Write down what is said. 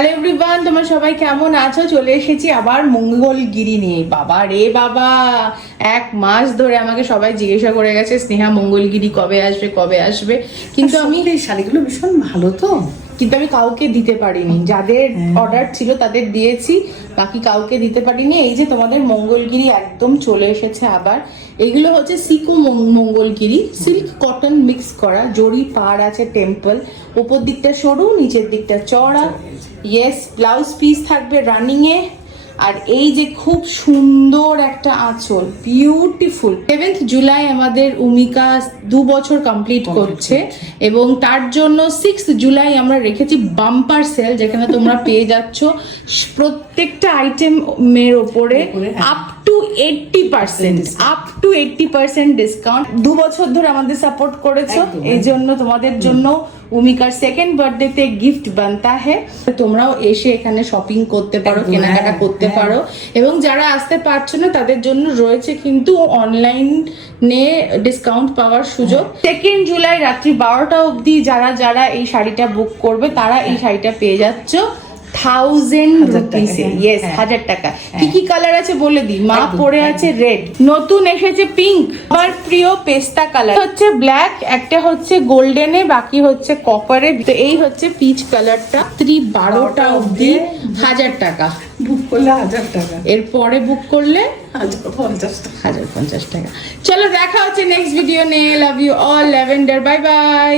Hello everyone, তোমরা সবাই কেমন আছো? চলে এসেছি আবার মঙ্গলগিরি নিয়ে। বাবা রে বাবা, এক মাস ধরে আমাকে সবাই জিজ্ঞাসা করে গেছে স্নেহা মঙ্গলগিরি কবে আসবে কবে আসবে, কিন্তু আমি এই শাড়িগুলো ভীষণ ভালো তো। কিন্তু আমি কাউকে দিতে পারিনি। যাদের অর্ডার ছিল তাদের দিয়েছি, বাকি কাউকে দিতে পারিনি। এই যে তোমাদের মঙ্গলগিরি একদম চলে এসেছে আবার। এগুলো হচ্ছে সিকো মঙ্গলগিরি, সিল্ক কটন মিক্স করা, জরি পাড় আছে টেম্পল, উপর দিকটা সরু নিচের দিকটা চড়া। ইয়েস, ব্লাউজ পিস থাকবে রানিং এ। আর এই যে খুব সুন্দর একটা আঁচল, বিউটিফুল। 7th জুলাই আমাদের উমিকা 2 বছর কমপ্লিট করছে এবং তার জন্য 6th জুলাই আমরা রেখেছি বাম্পার সেল, যেখানে তোমরা পেয়ে যাচ্ছ প্রত্যেকটা আইটেমের ওপরে আপ টু 80% ডিসকাউন্ট। 2 বছর ধরে আমাদের সাপোর্ট করেছো, এই জন্য তোমাদের জন্য উমিকার সেকেন্ড বার্থডেতে গিফট বানতা হ্যায়। তোমরাও এসে এখানে শপিং করতে পারো, কেনাকাটা করতে পারো। এবং যারা আসতে পারছো না তাদের জন্য রয়েছে কিন্তু অনলাইনে ডিসকাউন্ট পাওয়ার সুযোগ। 2nd জুলাই রাত্রি 12টা অবধি যারা এই শাড়িটা বুক করবে তারা এই শাড়িটা পেয়ে যাচ্ছ 1000 রুপিসে। ইয়েস, 1000 টাকা। কি কি কালার আছে বলে দিই। মা পরে আছে রেড, নতুন এসেছে পিঙ্ক, আমার প্রিয় পেস্তা কালার হচ্ছে ব্ল্যাক, একটা হচ্ছে গোল্ডেনে, বাকি হচ্ছে কপারে। তো এই হচ্ছে পিচ কালারটা। 12টা অবধি 1000 টাকা বুক করলে 1000 টাকা, এরপরে বুক করলে 1050 টাকা। 1050 টাকা। চলো দেখা হচ্ছে নেক্সট ভিডিও নিয়ে। Love you all, lavender, bye by.